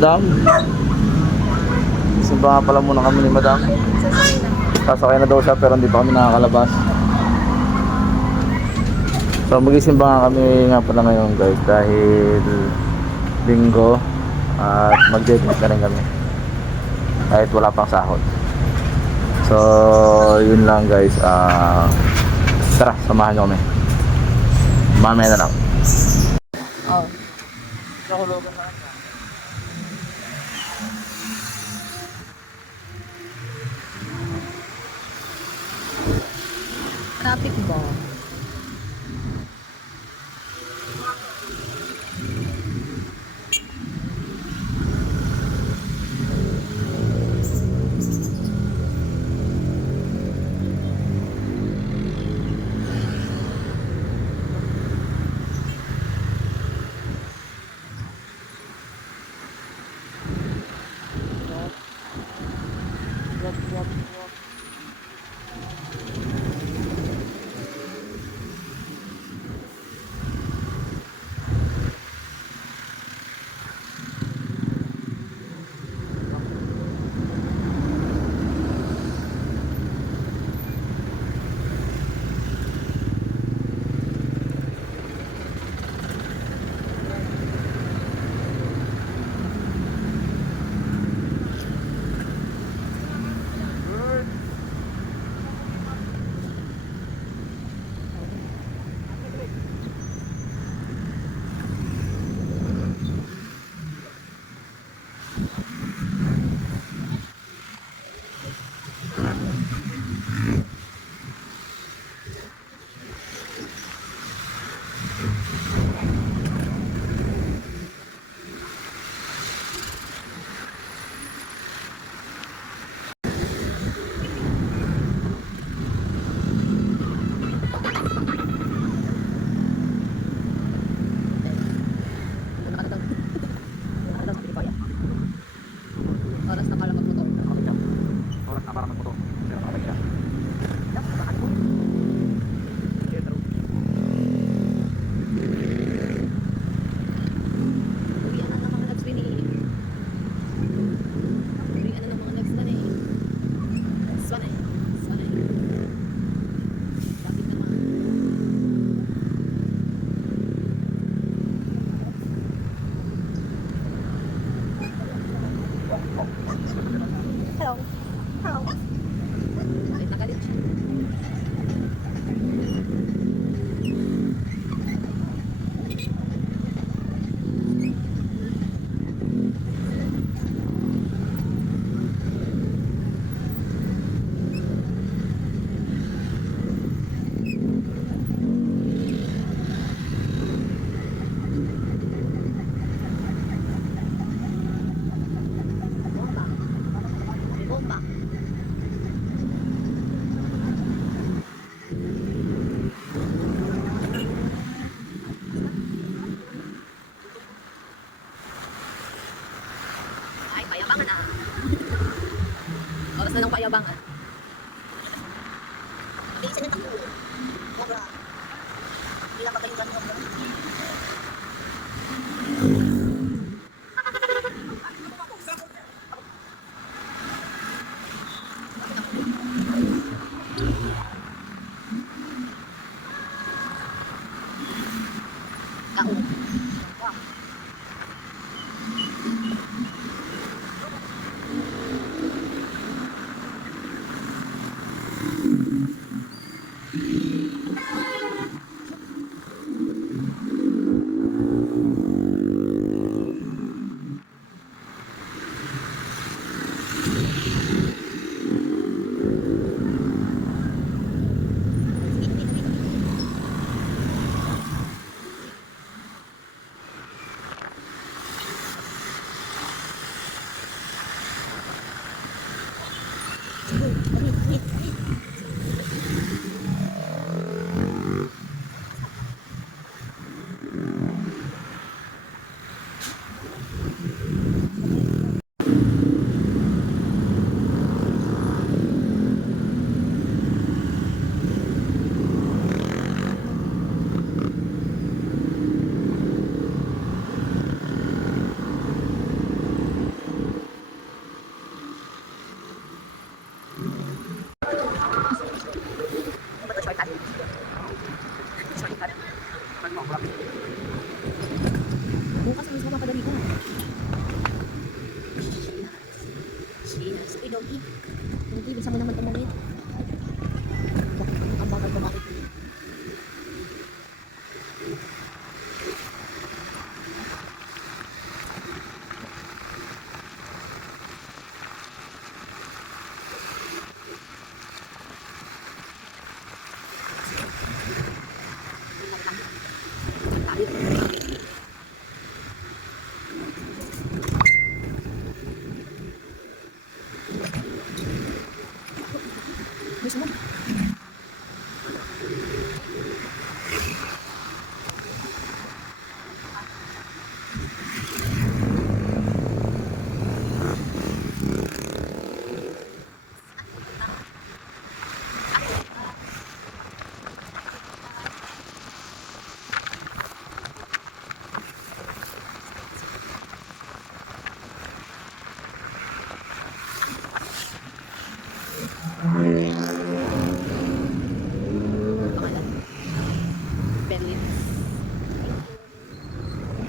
Madam. Simbahan pala muna kami ni Madam. Sasakay na daw siya pero hindi pa kami nakakalabas. So magisimba nga kami nga pala ngayon guys dahil linggo at mag-date na rin kami. Kahit wala pang sahod. So yun lang guys. ah tara, samahan nyo kami. Mamaya na lang. Oh. Traffic bomb. 嗯。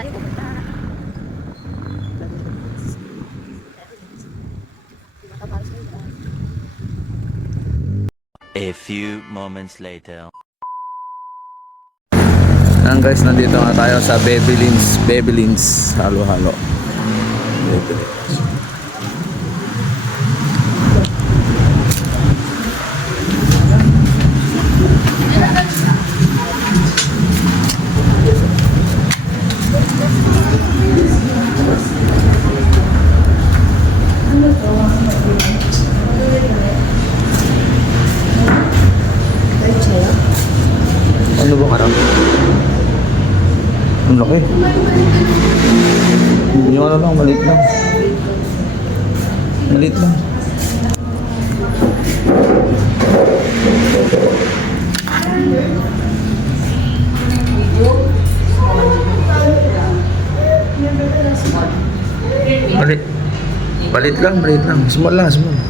A few moments later. Ayan guys, nandito na tayo sa Bebelins. Bebelins. Halo-halo. Bebelins. Maliit lang. Maliit. Maliit lang, maliit lang. Small lang, small.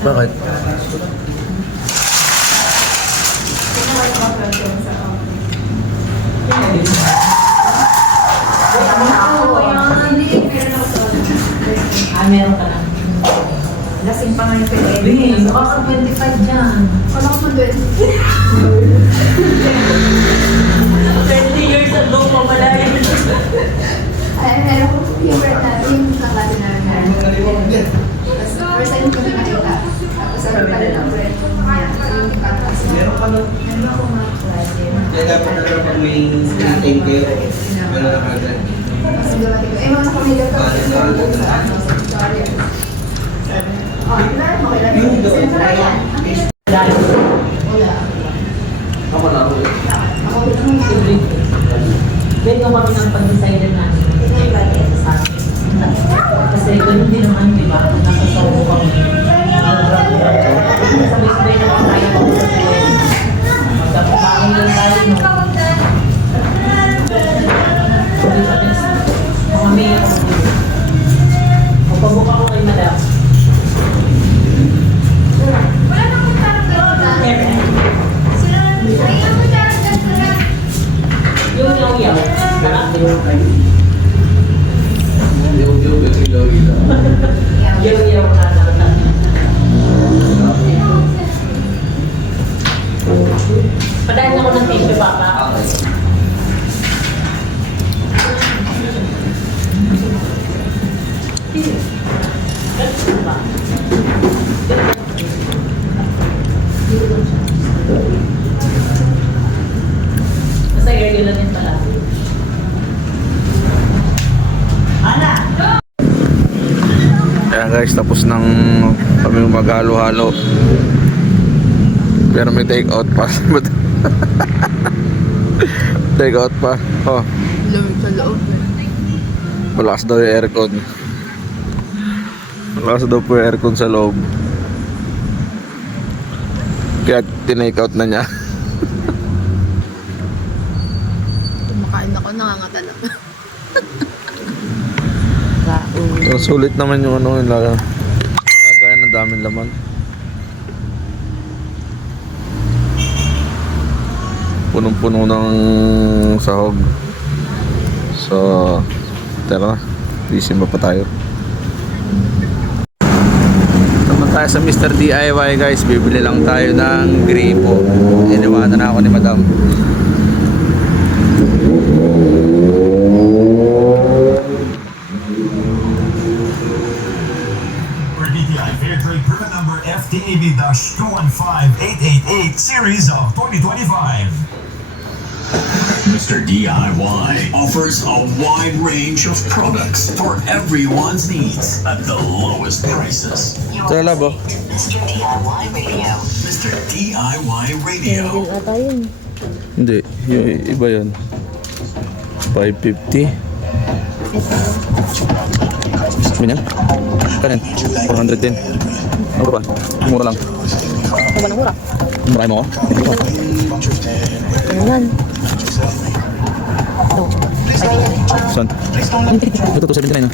Bakit? Ah, meron ka lang. Lasing pa nga yung pwede. Bing, nakaka-25 dyan. Kala ko man doon. 20 years ago, mamalayan. Ay, meron ko word na, yung kakali na na. Tapos, first time ko nakakita. Tapos, sabi pala ng friend ko niya, yung katas. Meron pa nun. Kaya dapat na lang pag may meeting kayo, meron na kagad. Ko, eh, mga pamilya ko, yung lang. Doon. Ako na ako. Ako, pinanong Ganyan kami ng pag-design namin. Kasi ganun din naman, di ba? Nasa sawo kami. Guys, tapos ng kami maghalo-halo. Pero may take out pa. take out pa. Oh, Lamig sa loob. malakas daw yung aircon. Malakas daw po yung aircon sa loob. Kaya tinake out na niya. Kumakain ako, nangangata So, sulit naman yung ano, yung laga. Ah, Lagaya ng daming laman. Punong-puno ng sahog. So, tara na. Disimba pa tayo. Tama tayo sa Mr. DIY guys. Bibili lang tayo ng gripo. Iniwanan na ako ni madam. AB-215888 series of 2025. Mr. DIY offers a wide range of products for everyone's needs at the lowest prices. You're Mr. DIY Radio. Mr. DIY Radio. Hindi, yung iba yun. 550. Ganyan? Kanin? 400 din. Ano ba? Mura lang. Ano ba ng mura? Marami mo ako? Ano yan? Saan? Ito to 79 ah.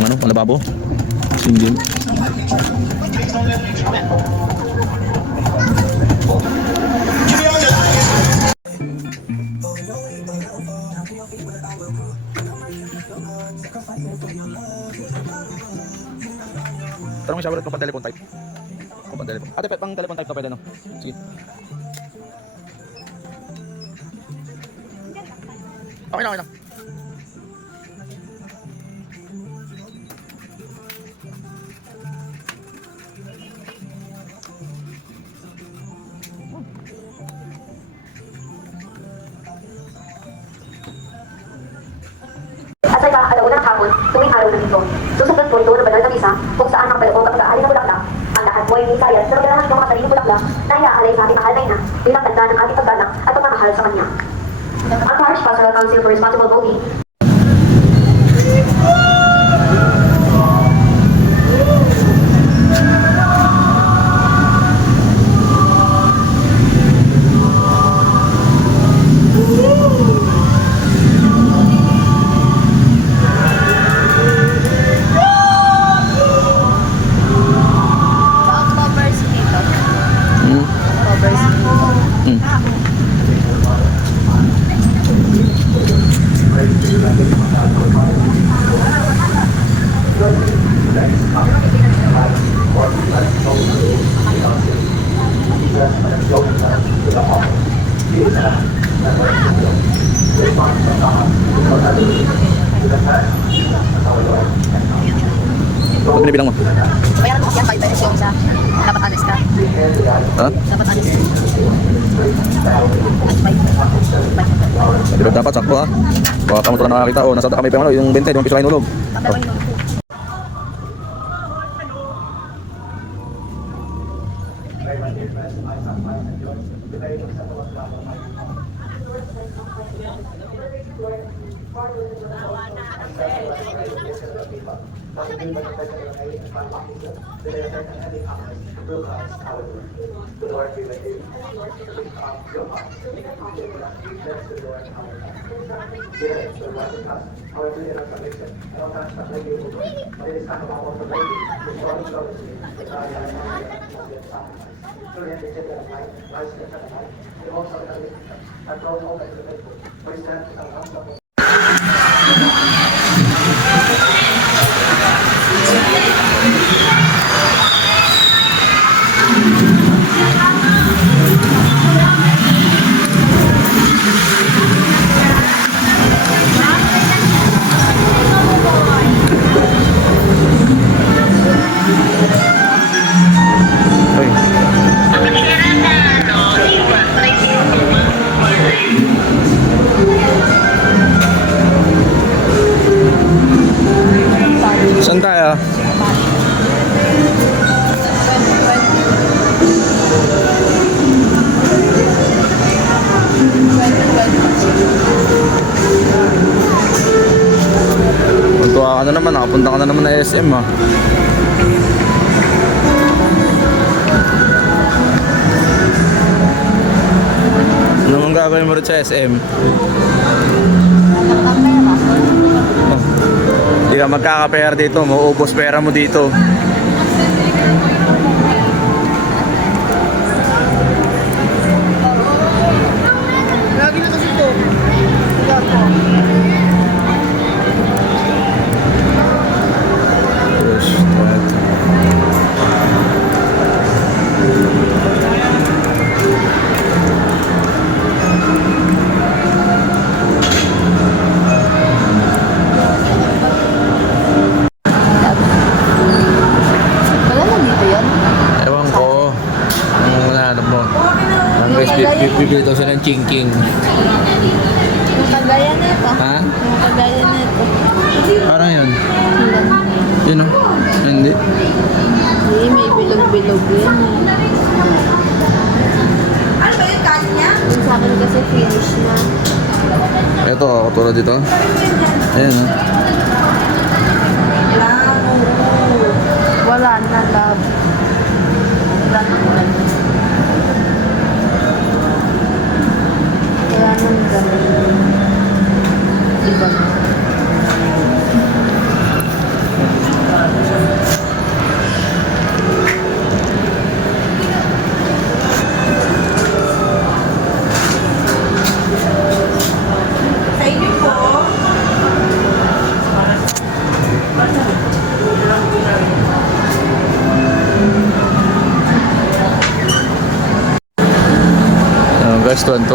Ang ano? Ang lababo? Single. Siya ulit kung pang telephone type. Kung pang telephone. Ate, pang telephone type ka pwede no? Sige. Okay lang, okay lang. At sa iba, alauna ng hapon, tuwing araw ng ito. Susunod po ito ng banal na misa kung saan ang palagong kapag-aali ng bulaklak. Ang lahat po ay nisayas na magdala ng mga sariling bulaklak na iaalay sa ating mahal na ina bilang tanda ng ating paggalang at pagmamahal sa kanya. Ang Parish Pastoral Council for Responsible Voting Ba dapat sakto ha? Baka kamuto na nakakita o nasa kami pa yung ano, yung 20, yung piso kayo nulog. Pero yun. Uy. SM ah. Ano mong gagawin mo rin sa SM? Oh. Hindi ka magkakapera dito, mauubos pera mo dito. Ng chingking. Yung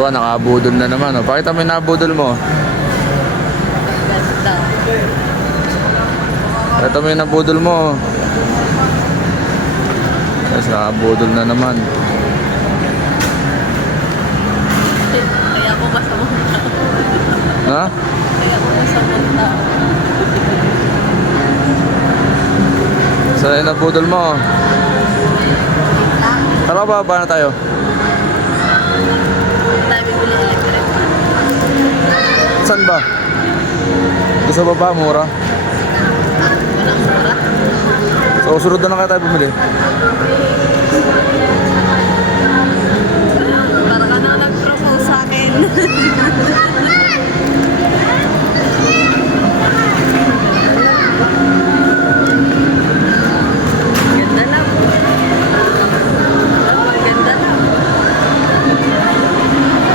tuwan-tuwa, nakabudol na naman. Oh. Pakita mo yung nabudol mo. Pakita mo yung nabudol mo. Guys, nakabudol na naman. Kaya ako masamang tao. Ha? Kaya ako masamang tao. Saan yung nabudol mo? Tara ba, ba na tayo? Tayo bibili electric. Saan ba? Sa baba, mura. Walang mura. So, sunod na lang kaya tayo bumili. Para ka na nag-propose sa akin.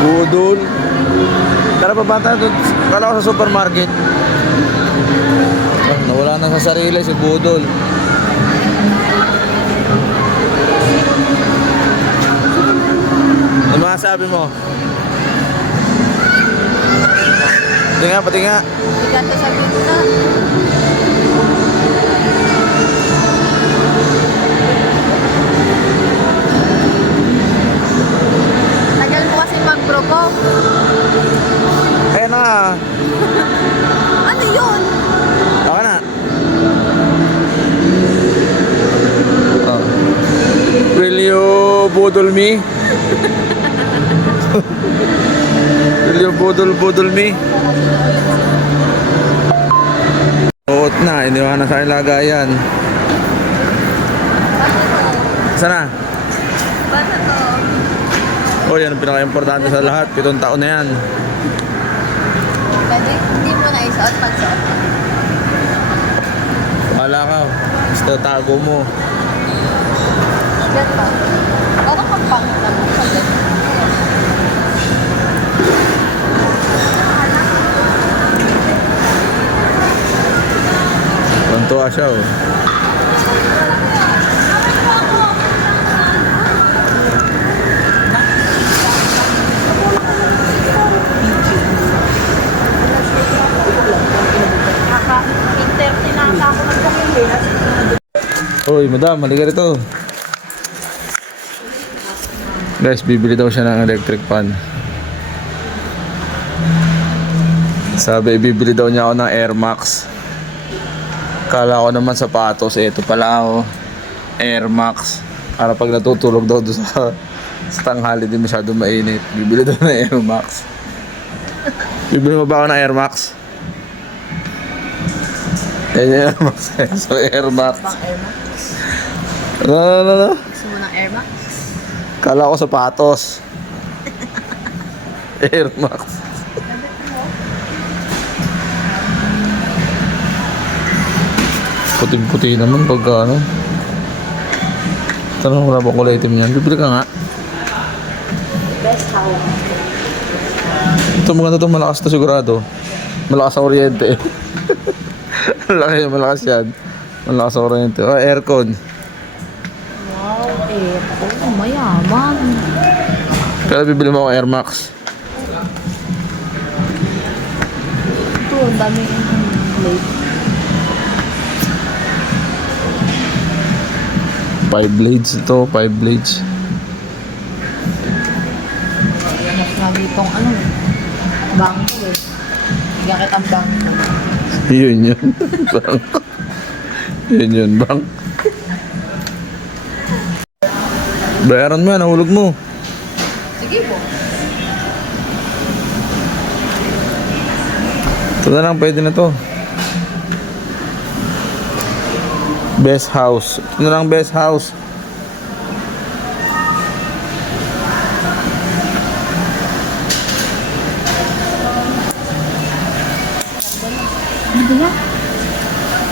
Budol. Tara pa ba tayo doon? Kala ko sa supermarket. Ah, nawala na sa sarili si Budol. Ano masasabi mo? Pati nga, pati nga. Hindi kasi mag-propose. Ayan na. Ano yun? Baka na. Oh. Will you budol me? Will you budol budol me? Suot na, iniwanan sa akin lagayan. Sana? To. Oh, yan ang pinaka-importante sa lahat. Pitong taon na yan. Pwede, hindi mo na isuot pag-suot. Wala ka. Basta tago mo. Ganda. Parang kang pangit naman. Saglit. Tuntua siya oh. Naka-30 na ata ako nagpapili. Uy, madam, halika rito. Guys, bibili daw siya ng electric fan. Sabi, bibili daw niya ako ng Air Max. Kala ko naman sapatos, ito pala ako. Air Max. Para pag natutulog daw doon sa, sa tanghali, di masyado mainit. Bibili daw ng Air Max. Bibili mo ba ako ng Air Max? Eh, Air Max. so, Air Max. Pang Air Max. Ano, ano, ano? Gusto mo ng Air Max? Kala ko sapatos. Air Max. Puting-puti naman pagka ano. Tanong na ba kulay itim yan? Bibili ka nga. Best how? Ito maganda ito, malakas to sigurado. Malakas sa kuryente. Malaki, malakas yan. Malakas sa kuryente. Oh, aircon. Wow, eh. Oh, mayaman. Kaya bibili mo ako Air Max. Ito, ang dami blade. Five blades ito, five blades. Mas naging itong ano, bangko eh. Bigyan kitang bangko. Yun yun. Bang. yun yun, bang. Bayaran mo yan, nahulog mo. Sige po. Ito na lang, pwede na to. Best house. Ito na lang best house.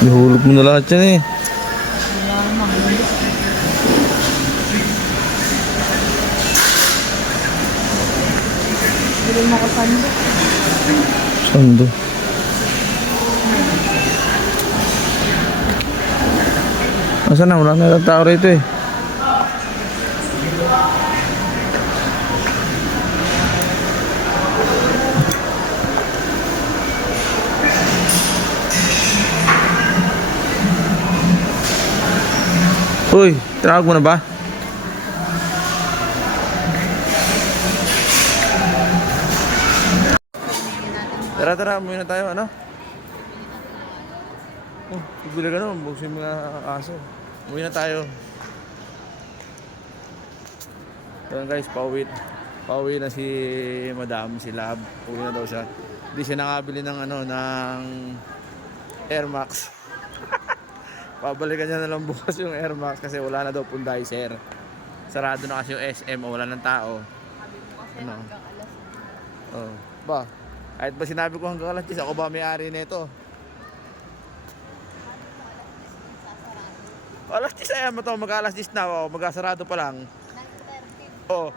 Nahulog mo na lahat yan eh. Hindi mo ko sando. Sando. Asan na? Wala na tao rito eh. Uy, tinawag mo na ba? Tara, tara, umuwi na tayo, ano? Oh, bibili ka naman, buksin mga aso. Umuwi na tayo. Ayan guys, pauwi. Pauwi na si Madam, si Lab. Uwi na daw siya. Hindi siya nakabili ng ano, ng Air Max. Pabalikan niya na lang bukas yung Air Max kasi wala na daw pundizer. Sarado na kasi yung SM o wala ng tao. Ano? Oh, ba? Kahit ba sinabi ko hanggang alas 10, ako ba may-ari nito? Alas 10 ay mo to, mag-alas 10 na, oh, mag-asarado pa lang. Oh,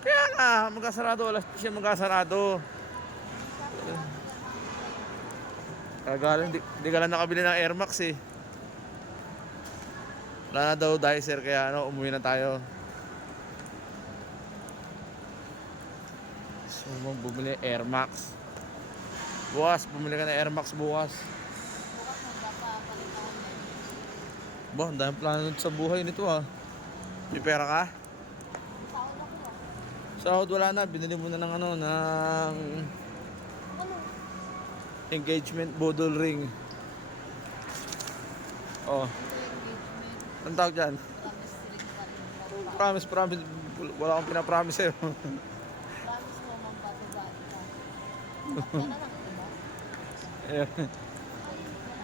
kaya nga, mag-asarado, alas 10 siya mag-asarado. Kagalan, di, di ka lang nakabili ng Air Max eh. Wala na daw dicer, kaya ano, umuwi na tayo. So, bumili Air Max. Bukas, bumili ka ng Air Max bukas. Ba, ang dami plano sa buhay nito ah. May pera ka? Sahod wala na, binili mo na ng ano, ng engagement bodol ring. Oh. Anong tawag dyan? Promise, promise. Wala akong pinapromise sa'yo. Ayan.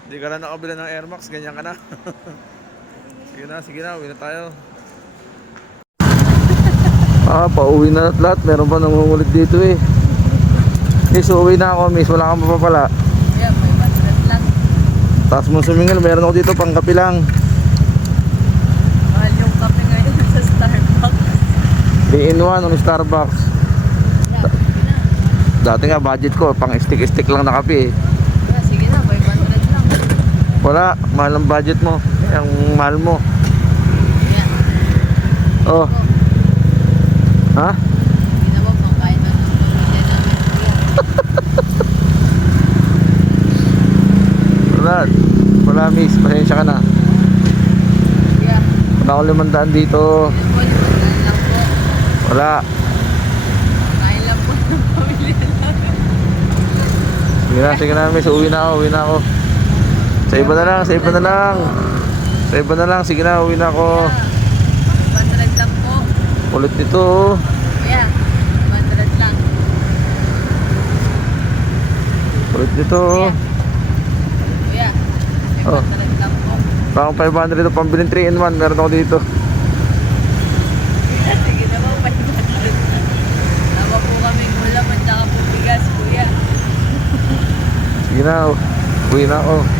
Hindi ka na nakabila ng Air Max, ganyan ka na. sige na, sige na, uwi na tayo. Ah, pauwi na at lahat. Meron pa nangungulit dito eh. Miss, uwi na ako, miss. Wala kang mapapala. Yeah, may budget lang. Taas mo sumingil, meron ako dito pang kape lang. Mahal yung kape ngayon sa Starbucks. 3 in 1 on Starbucks. Dati nga budget ko, pang stick-stick lang na kape eh. Yeah, sige na, may budget lang. Wala, mahal ang budget mo. Ang mahal mo. Oh. Ha? Ng. Wala. Wala miss, pasensya ka na. Wala akong limandaan dito. Yun po, limutan lang po. Wala. Kain lang po ng pamilya namin. Sige na, sige na miss. Uwi na ako, uwi na ako. Sa iba na lang, sa iba na lang. Sa iba na lang, sige na, uwi na ako. Budget lang po. Ulit nito. oh. Budget lang. Ulit nito. oh. Kuya, Oh. lang po. Parang 500 ito, pambilin 3 in 1. Meron ako dito. Sige na po, may budget. Tama po kami ulam at saka po bigas, kuya. Sige na, uwi na ako.